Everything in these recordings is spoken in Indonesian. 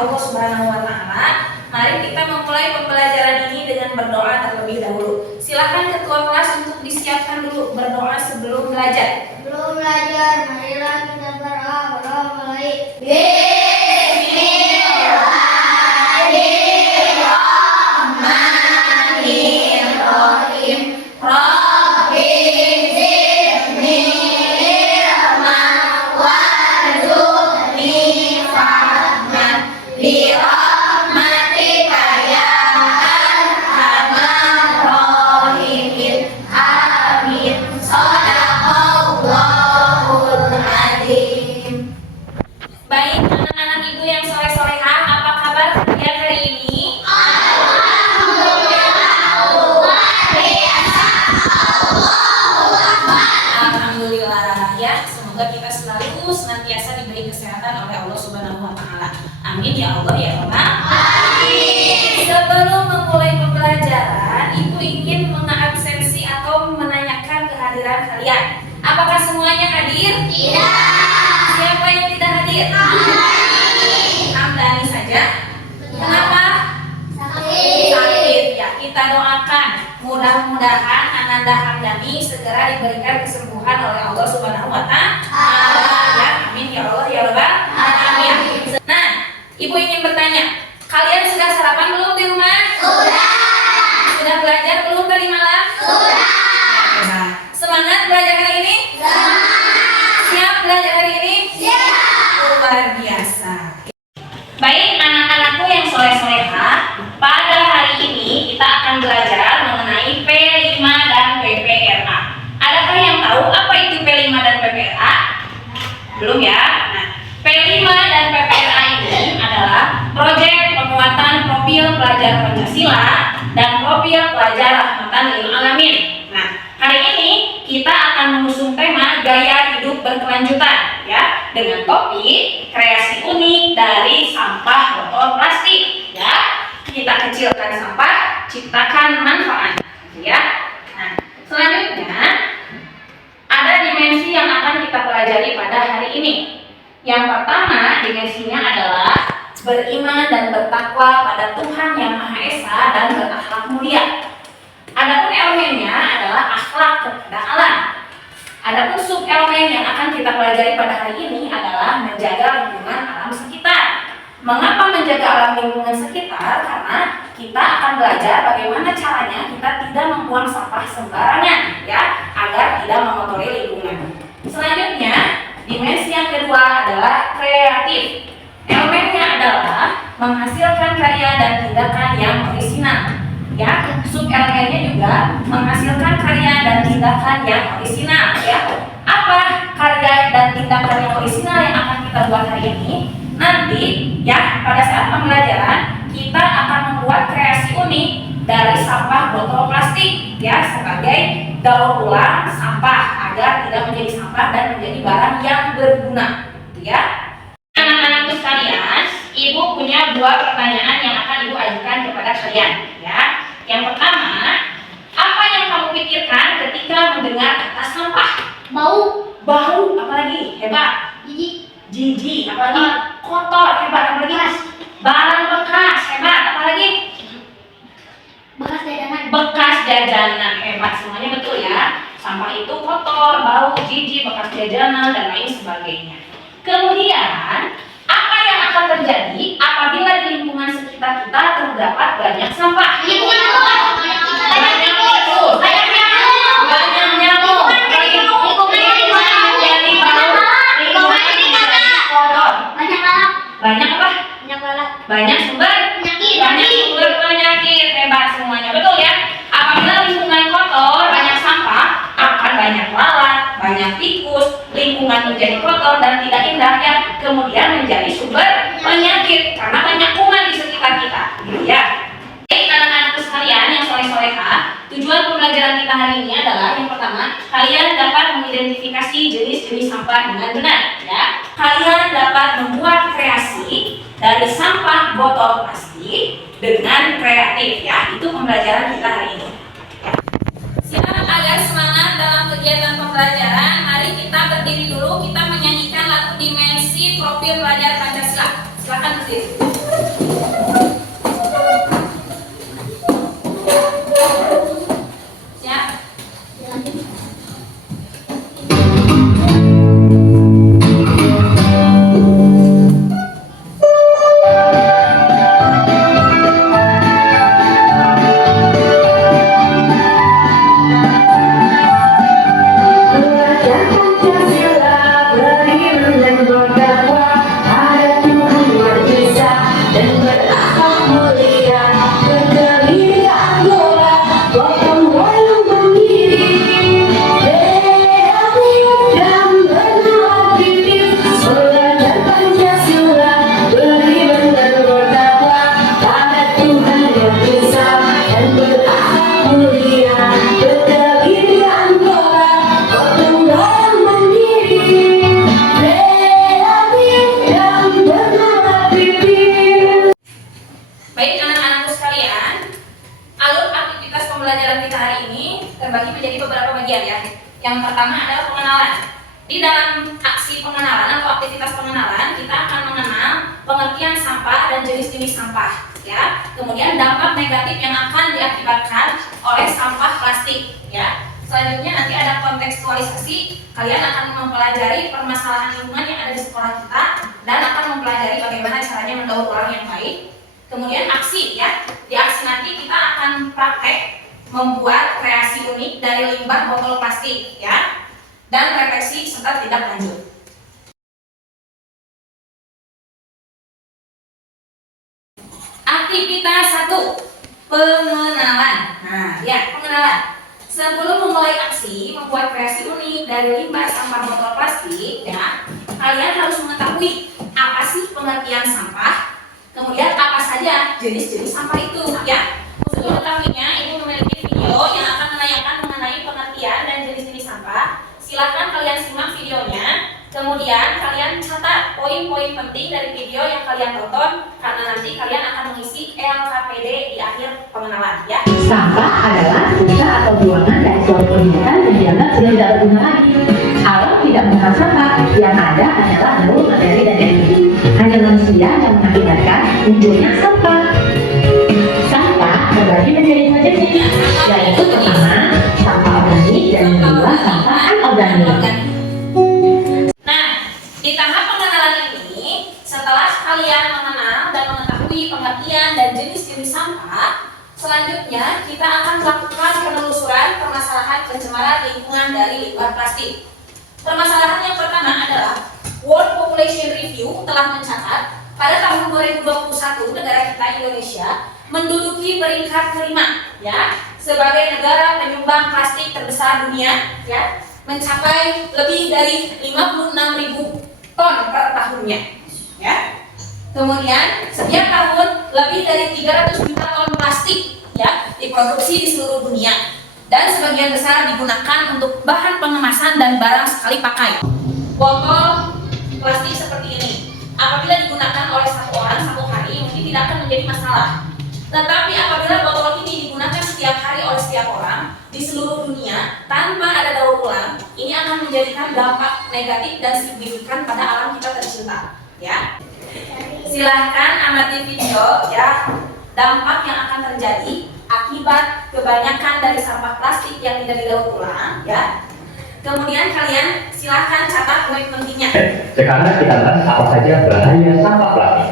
Allah Subhanahu wa taala. Mari kita memulai pembelajaran ini dengan berdoa terlebih dahulu. Silakan ketua kelas untuk disiapkan dulu berdoa sebelum belajar. Sebelum belajar, marilah kita berdoa mulai. Bismillahirrahmanirrahim. Rabbi zidni ilman warzuqni fahman bi rahmatika ya arhamar rahimin. Amin. Shadaqallahul adzim. Baik, anak-anak ibu yang soleh-solehah, apa kabar kalian hari ini? Alhamdulillah ya, semoga kita selalu senantiasa diberi kesehatan oleh Allah Subhanahu wa taala. Amin ya Allah ya Rabbal alamin. Sebelum memulai pembelajaran, Ibu ingin mengabsensi atau menanyakan kehadiran kalian. Apakah semuanya hadir? Tidak. Siapa yang tidak hadir? Hamdani saja. Kenapa? Sakit ya, kita doakan mudah-mudahan Ananda Hamdani segera diberikan kesembuhan oleh Allah Subhanahu wa taala. Ya, amin ya Allah ya Rabbal alamin. Nah, Ibu ingin bertanya, kalian sudah sarapan belum di rumah? Sudah belajar belum tadi malam? Semangat belajar hari ini? Siap belajar hari ini? Luar biasa. Baik anak-anakku yang soleh-solehah, pada hari ini kita akan belajar mengenai P5 dan PPRA. Adakah yang tahu apa itu P5 dan PPRA? Belum ya? Nah, P5 dan PPRA ini adalah proyek penguatan profil pelajar Pancasila dan profil pelajar rahmatan lil alamin. Nah, hari ini kita akan mengusung tema gaya hidup berkelanjutan ya, dengan topik kreasi unik dari sampah botol plastik ya. Kita kecilkan sampah, ciptakan manfaat ya. Nah, selanjutnya ada dimensi yang akan kita pelajari pada hari ini. Yang pertama dimensinya adalah beriman dan bertakwa pada Tuhan Yang Maha Esa dan berakhlak mulia. Adapun elemennya adalah akhlak kepada Allah. Adapun sub elemen yang akan kita pelajari pada hari ini adalah menjaga lingkungan alam sekitar. Mengapa menjaga alam lingkungan sekitar? Karena kita akan belajar bagaimana caranya kita tidak membuang sampah sembarangan ya, agar tidak mengotori lingkungan. Selanjutnya, dimensi yang kedua adalah kreatif. Elemennya adalah menghasilkan karya dan tindakan yang orisinal. Ya, sub elemennya juga menghasilkan karya dan tindakan yang orisinal ya. Apa karya dan tindakan yang orisinal yang akan kita buat hari ini? Nanti ya, pada saat pembelajaran kita akan membuat kreasi unik dari sampah botol plastik ya, sebagai daur ulang sampah agar tidak menjadi sampah dan menjadi barang yang berguna ya. Anak-anakku sekalian, Ibu punya dua pertanyaan yang akan Ibu ajukan kepada kalian ya. Yang pertama, apa yang kamu pikirkan ketika mendengar kata sampah? Bau. Bau, apalagi? Hebat. Jijik, apalagi? Kotor, hebat, apalagi? Barang bekas, hebat, apalagi? Bekas jajanan. Bekas jajanan, hebat, semuanya betul ya. Sampah itu kotor, bau, jijik, bekas jajanan dan lain sebagainya. Kemudian, apa yang akan terjadi apabila di lingkungan sekitar kita terdapat banyak sampah? Banyak apa? Banyak sumber penyakit, hebat semuanya, betul ya. Apabila lingkungan kotor, banyak sampah, akan banyak lalat, banyak tikus, lingkungan menjadi kotor dan tidak indah ya, kemudian menjadi sumber penyakit karena banyak kuman di sekitar kita, gitu ya. Baik anak-anakku sekalian yang soleh-solehah, tujuan pembelajaran kita hari ini adalah yang pertama, kalian dapat mengidentifikasi jenis-jenis sampah dengan benar ya. Kalian dapat membuat kreasi dari sampah botol plastik dengan kreatif ya. Itu pembelajaran kita hari ini. Siap, agar semangat dalam kegiatan pembelajaran, mari kita berdiri dulu, kita menyanyikan lagu dimensi profil pelajar Pancasila. Silakan berdiri. pembelajaran kita hari ini terbagi menjadi beberapa bagian ya. Yang pertama adalah pengenalan. Di dalam aksi pengenalan atau aktivitas pengenalan, kita akan mengenal pengertian sampah dan jenis-jenis sampah, ya. Kemudian dampak negatif yang akan diakibatkan oleh sampah plastik, ya. Selanjutnya nanti ada kontekstualisasi. Kalian akan mempelajari permasalahan lingkungan yang ada di sekolah kita dan akan mempelajari bagaimana caranya mendaur ulang yang baik. Kemudian aksi, ya. Di aksi nanti kita akan praktek membuat kreasi unik dari limbah botol plastik, ya. Dan refleksi serta tindak lanjut. Aktivitas 1, pengenalan. Nah, ya, pengenalan. Sebelum memulai aksi membuat kreasi unik dari limbah sampah botol plastik, ya, kalian harus mengetahui apa sih pengertian sampah, kemudian apa saja jenis-jenis sampah itu, ya. Untuk mengetahuinya, ibu memiliki video yang akan menanyakan mengenai pengertian dan jenis-jenis sampah. Silahkan kalian simak videonya, kemudian kalian catat poin-poin penting dari video yang kalian tonton, karena nanti kalian akan mengisi LKPD di akhir pengenalan, ya. Sampah adalah sisa atau buangan dari suatu kegiatan yang dianggap sudah tidak berguna lagi. Alam tidak mengenal sampah, yang ada hanyalah daur materi dan energi. Hanya manusia yang mengakibatkan munculnya sampah. Sampah terbagi menjadi dua jenis, yaitu pertama sampah organik dan yang kedua sampah anorganik. Nah, di tahap pengenalan ini, setelah kalian mengenal dan mengetahui pengertian dan jenis-jenis sampah, selanjutnya kita akan melakukan penelusuran permasalahan pencemaran lingkungan dari limbah plastik. Permasalahan yang pertama adalah World Population Review telah mencatat pada tahun 2021 negara kita Indonesia menduduki peringkat kelima, ya, sebagai negara penyumbang plastik terbesar dunia, ya, mencapai lebih dari 56.000 ton per tahunnya, ya. Kemudian setiap tahun lebih dari 300 juta ton plastik, ya, diproduksi di seluruh dunia dan sebagian besar digunakan untuk bahan pengemasan dan barang sekali pakai. Botol plastik seperti ini apabila digunakan oleh satu orang satu hari mungkin tidak akan menjadi masalah. Tetapi apabila botol ini digunakan setiap hari oleh setiap orang di seluruh dunia tanpa ada daur ulang, ini akan menjadikan dampak negatif dan signifikan pada alam kita tercinta, ya. Silahkan amati video, ya, dampak yang akan terjadi akibat kebanyakan dari sampah plastik yang tidak didaur ulang, ya. Kemudian kalian silahkan catat poin pentingnya. Sekarang kita bahas apa saja bahaya sampah plastik.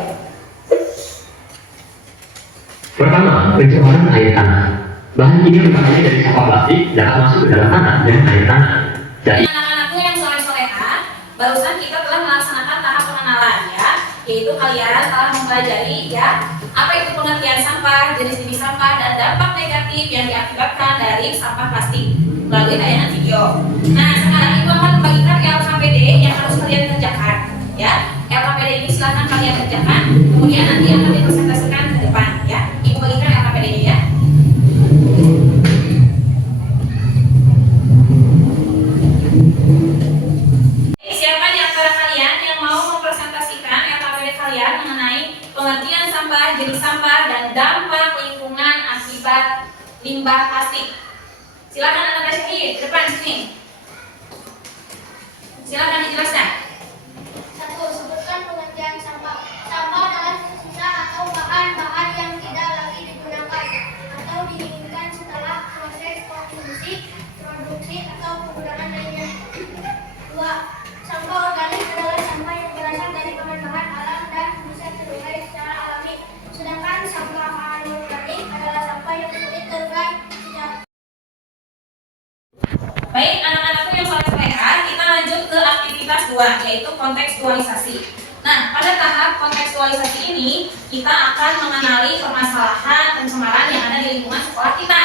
Pertama, pencemaran air tanah. Bahan ini berbahaya dari sampah plastik dapat masuk ke dalam tanah dan air tanah. Jadi, anak-anakku yang soleh-soleha, barusan kita telah melaksanakan tahap pengenalan, ya, yaitu kalian telah mempelajari, ya, apa itu pengertian sampah, jenis-jenis sampah, dan dampak negatif yang diakibatkan dari sampah plastik melalui tayangan video. Nah, sekarang ibu akan membagikan LKPD yang harus kalian kerjakan, ya. LKPD ini silahkan kalian kerjakan, kemudian nanti akan dipresentasikan ke depan, ya. Ibu bagikan LKPD-nya, ya. Siapa di antara kalian yang mau mempresentasikan LKPD kalian mengenai pengertian sampah, jenis sampah, dan dampak lingkungan akibat limbah plastik? Silakan Anda Syahid, ke depan sini. Silakan dijelaskan. 1. Sebutkan pengertian sampah. Sampah adalah sisa atau bahan-bahan yang tidak lagi digunakan atau diinginkan setelah proses konsumsi, produksi, atau penggunaan lainnya. 2. Sampah organik adalah sampah yang berasal dari bahan-bahan alam dan bisa terurai secara alami. Sedangkan sampah anorganik adalah sampah yang sulit terurai secara. Baik, anak-anakku yang soleh-soleha, kita lanjut ke aktivitas 2, yaitu kontekstualisasi. Nah, pada tahap kontekstualisasi ini, kita akan mengenali permasalahan pencemaran yang ada di lingkungan sekolah kita.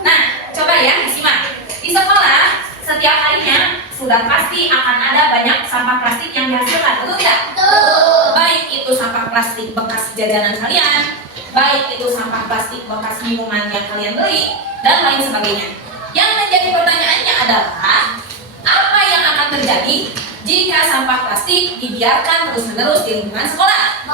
Nah, coba ya disimak. Di sekolah, setiap harinya sudah pasti akan ada banyak sampah plastik yang dihasilkan, betul tidak? Betul. Baik itu sampah plastik bekas jajanan kalian, baik itu sampah plastik bekas minuman yang kalian beli, dan lain sebagainya. Yang menjadi pertanyaannya adalah, apa yang akan terjadi jika sampah plastik dibiarkan terus-menerus di lingkungan sekolah?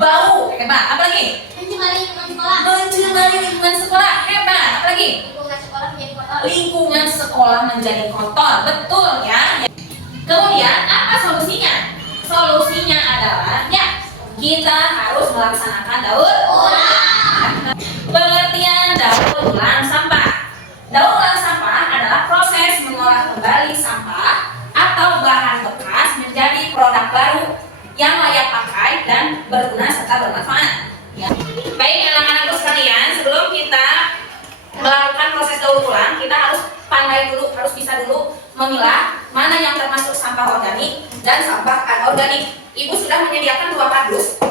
Bau, Hebat. Apa lagi? mencemari lingkungan sekolah. Mencemari lingkungan sekolah. Hebat. Apa lagi? lagi? Lingkungan sekolah menjadi kotor. Lingkungan sekolah menjadi kotor. Betul ya. Kemudian apa solusinya? Solusinya adalah ya kita harus melaksanakan daur ulang. Pengertian daur ulang sampah. Daur ulang sampah adalah proses mengolah kembali sampah atau bahan bekas menjadi produk baru yang layak pakai dan berguna serta bermanfaat. Ya. Baik anak-anakku sekalian, sebelum kita melakukan proses daur ulang, kita harus pandai dulu, harus bisa dulu memilah mana yang termasuk sampah organik dan sampah anorganik. Ibu sudah menyediakan 2 kardus.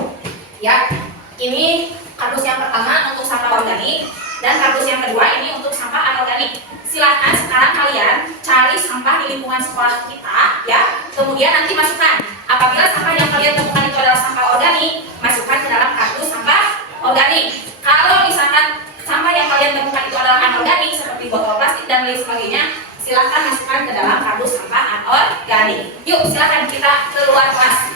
Ya, ini kardus yang pertama untuk sampah organik dan kardus yang kedua ini untuk sampah anorganik. Silakan sekarang kalian cari sampah di lingkungan sekolah kita, ya. Kemudian nanti masukkan. Apabila sampah yang kalian temukan itu adalah sampah organik, masukkan ke dalam kardus sampah organik. Kalau misalkan sampah yang kalian temukan itu adalah anorganik seperti botol plastik dan lain sebagainya, silakan masukkan ke dalam kardus sampah anorganik. Yuk, silakan kita keluar kelas.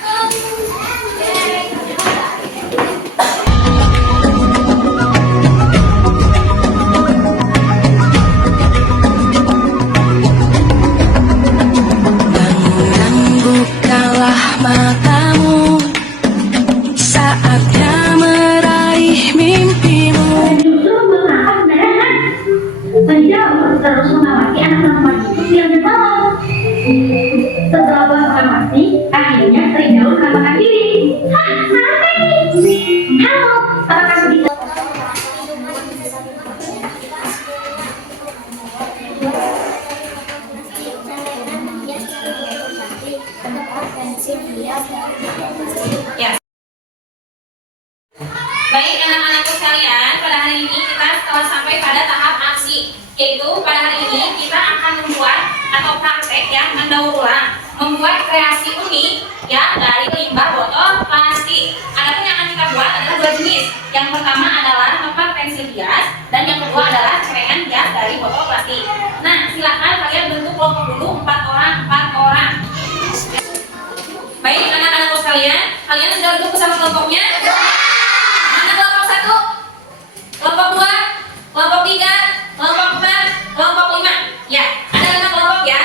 Bukalah matamu, saatnya meraih mimpimu. Justru mengapa sebenarnya kan terus mengawasi anak perempuan itu yang bersalah. Setelah puas mengawasi, akhirnya terjauh mengatakan diri. Hah, kenapa nih? Halo, apakah bisa? Ya. Baik anak-anakku sekalian, pada hari ini kita telah sampai pada tahap aksi, yaitu pada hari ini kita akan membuat atau praktek ya mendaur ulang, membuat kreasi unik ya dari limbah botol plastik. Adapun yang akan kita buat adalah 2 jenis. Yang pertama adalah tempat pensil hias dan yang kedua adalah celengan hias dari botol plastik. Nah, silakan kalian bentuk kelompok dulu 4 orang. Baik anak-anakku sekalian, kalian sudah duduk bersama kelompoknya? Mana kelompok 1? Kelompok 2? Kelompok 3? Kelompok 4? Kelompok 5? Ya, ada 5 kelompok ya.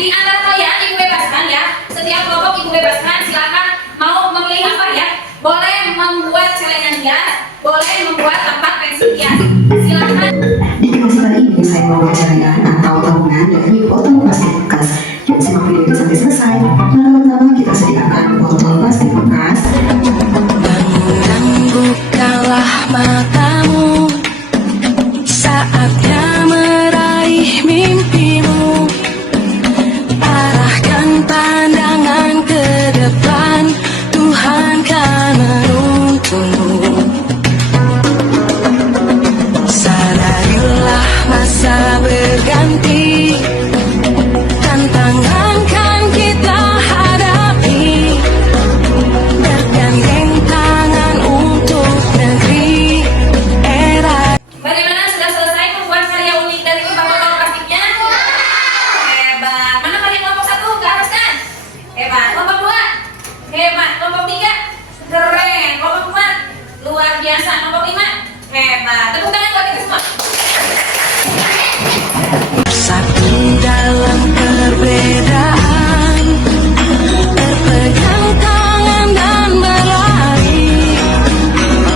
Di antara kalian ibu bebaskan ya. Setiap kelompok ibu bebaskan, silakan mau memilih apa ya. Boleh membuat celengan hias, boleh membuat tempat pensil hias. Silakan. Di kelas kali ini saya mau celengan atau tabungan dari botol plastik bekas. Yuk simak video ini sampai selesai. Pertama kita sediakan botol plastik bekas. Bangun, bukalah matamu, saatnya meraih mimpimu. Arahkan pandangan ke depan, Tuhan kan menuntunmu. Sadarilah masa berganti, tantangan kan kita hadapi. Bergandeng tangan untuk negeri era. Bagaimana, sudah selesai membuat karya unik dari limbah botol plastiknya? Hebat. Mana kalian kelompok 1? Ke atas kan? Hebat. Kelompok 2? Hebat. Kelompok 3? Keren. Kelompok 4? Luar biasa. Kelompok 5? Hebat. Tepuk tangan buat kita semua. Bersatu dalam perbedaan, berpegang tangan dan berlari.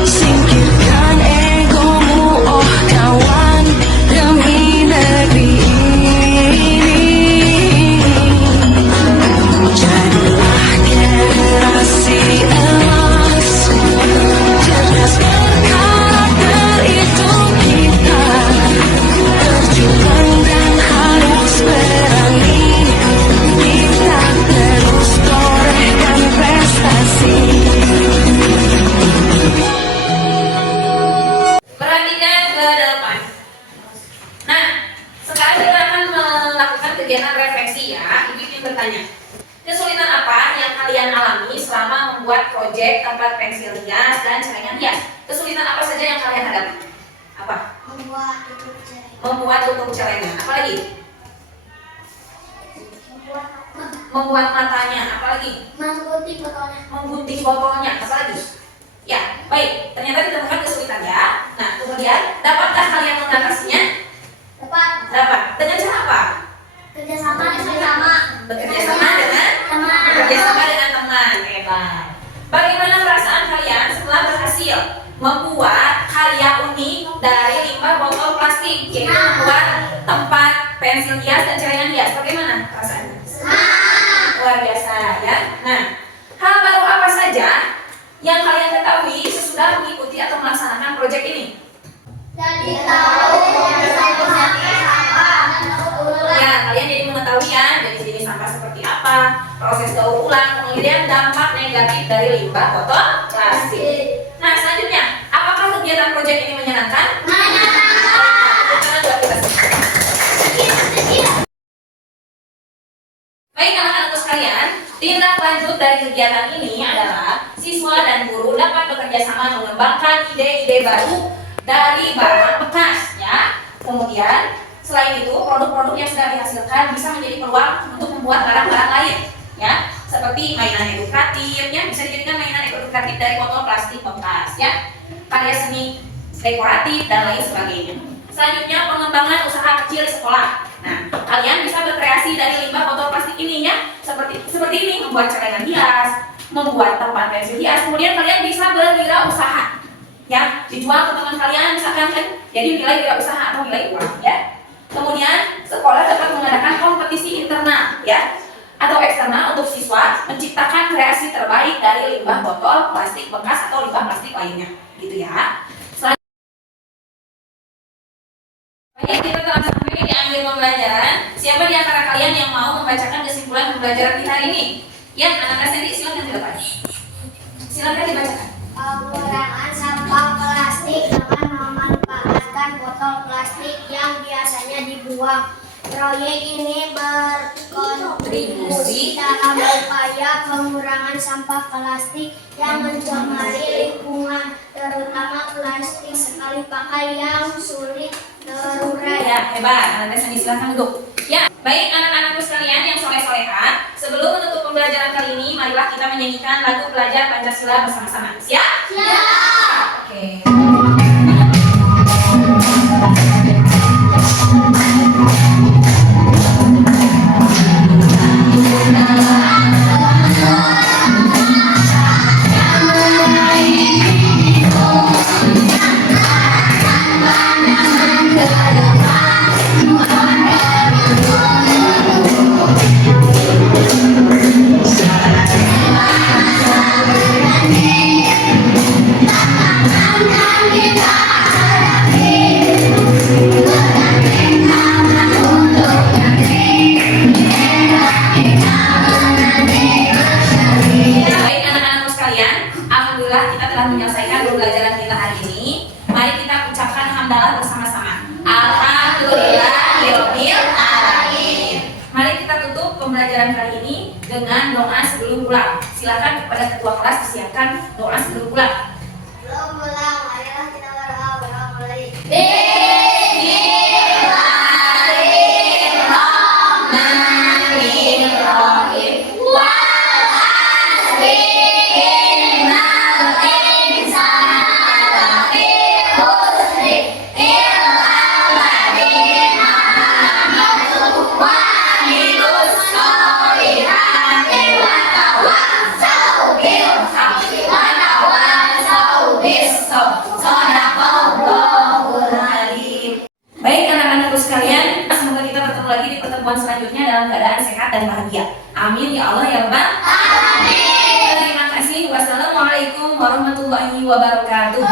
Singkirkan egomu, oh kawan, demi negeri ini. Jadilah generasi emas, cerdas berkarakter itu kita. Berjuang dan harus berani, kita terus torehkan prestasi. Perhatikan ke depan. Nah, sekarang kita akan melakukan kegiatan refleksi ya. Ibu ingin bertanya, kesulitan apa yang kalian alami selama membuat proyek tempat pensil hias dan celengan hias? Kesulitan apa saja yang kalian hadapi? Apa? Membuat tutup celengan. Membuat tutup celengan. Apa lagi? Membuat matanya. Apa lagi? Menggunting botolnya. Menggunting botolnya. Apa lagi? Ya, baik. Ternyata ditemukan kesulitan ya. Nah, kemudian dapatkah kalian mengatasinya? yaitu membuat tempat pensil hias dan celengan hias. Bagaimana perasaannya? Luar biasa ya. Nah, hal baru apa saja yang kalian ketahui sesudah mengikuti atau melaksanakan proyek ini? Jadi tahu Ya, kalian jadi mengetahui ya dari jenis sampah seperti apa, proses daur ulang, kemudian dampak negatif dari limbah botol plastik. Nah, selanjutnya, apakah kegiatan proyek ini menyenangkan? Baik anak-anakku sekalian, tindak lanjut dari kegiatan ini adalah siswa dan guru dapat bekerja sama mengembangkan ide-ide baru dari barang bekas ya. Kemudian selain itu produk-produk yang sudah dihasilkan bisa menjadi peluang untuk membuat barang-barang lain ya, seperti mainan edukatif ya, bisa dijadikan mainan edukatif dari botol plastik bekas ya, karya seni dekoratif dan lain sebagainya. Selanjutnya pengembangan usaha kecil di sekolah. Nah, kalian bisa berkreasi dari limbah botol plastik ini ya, seperti ini, membuat celengan hias, membuat tempat pensil hias. Kemudian kalian bisa berwirausaha ya, dijual ke teman kalian misalkan kan, jadi nilai wirausaha atau nilai uang ya. Kemudian sekolah dapat mengadakan kompetisi internal ya atau eksternal untuk siswa menciptakan kreasi terbaik dari limbah botol plastik bekas atau limbah plastik lainnya gitu ya. Baik, kita telah sampai di akhir pembelajaran. Siapa di antara kalian yang mau membacakan kesimpulan pembelajaran kita hari ini? Ya, anak-anak sendiri silakan di depan. Silakan dibacakan. pengurangan sampah plastik dengan memanfaatkan botol plastik yang biasanya dibuang. Proyek ini berkontribusi dalam upaya pengurangan sampah plastik yang mencemari lingkungan, terutama plastik sekali pakai yang sulit terurai. Ya, hebat. Anak-anak sendiri silakan duduk. Ya, baik anak-anakku sekalian yang soleh-soleha, sebelum menutup pembelajaran kali ini, marilah kita menyanyikan lagu pelajar Pancasila bersama-sama. Siap? Siap. Oke. Menyelesaikan pembelajaran kita hari ini. Mari kita ucapkan hamdalah bersama-sama. Alhamdulillahirabbil alamin. Mari kita tutup pembelajaran kali ini dengan doa sebelum pulang. Silakan kepada ketua kelas disiapkan doa sebelum pulang. Belum pulang, marilah kita berdoa mulai. Baik anak-anakku sekalian, semoga kita bertemu lagi di pertemuan selanjutnya dalam keadaan sehat dan bahagia. Amin ya Allah ya Rabbal alamin. Terima kasih. Wassalamualaikum warahmatullahi wabarakatuh.